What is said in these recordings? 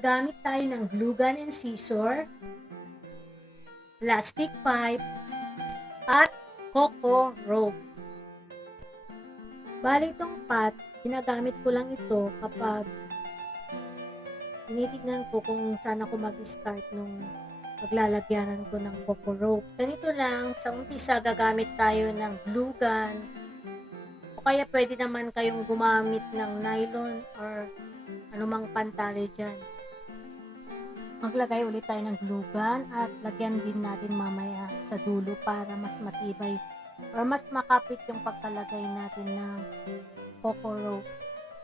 gagamit tayo ng glue gun and scissor, plastic pipe, at Coco rope. Bali itong pot, ginagamit ko lang ito kapag tinitignan ko kung saan ako mag-start nung paglalagyanan ko ng Coco rope. Ganito lang, sa umpisa gagamit tayo ng glue gun, o kaya pwede naman kayong gumamit ng nylon or anumang pantali dyan. Maglagay ulit tayo ng glue gun at lagyan din natin mamaya sa dulo para mas matibay or mas makapit yung pagkalagay natin ng Coco rope.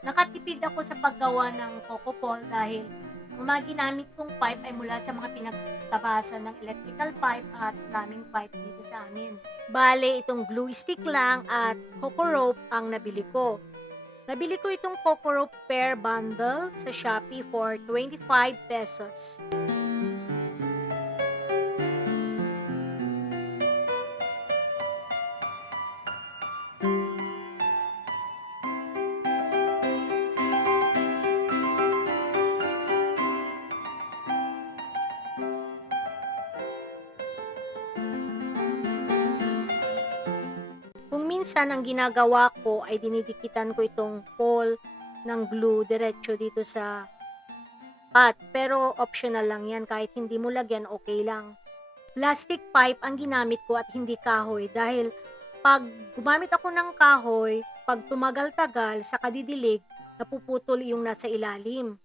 Nakatipid ako sa paggawa ng Coco pole dahil ang mga ginamit kong pipe ay mula sa mga pinagtabasan ng electrical pipe at plumbing pipe dito sa amin. Bale, itong glue stick lang at Coco rope ang nabili ko. Nabili ko itong Coco rope pair bundle sa Shopee for 25 pesos. Kung minsan ang ginagawa ko ay dinidikitan ko itong pole ng glue diretso dito sa pot. Pero optional lang yan, kahit hindi mo lagyan okay lang. Plastic pipe ang ginamit ko at hindi kahoy dahil pag gumamit ako ng kahoy, pag tumagal-tagal sa kadidilig, napuputol yung nasa ilalim.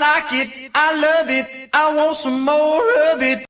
like it, I love it, I want some more of it.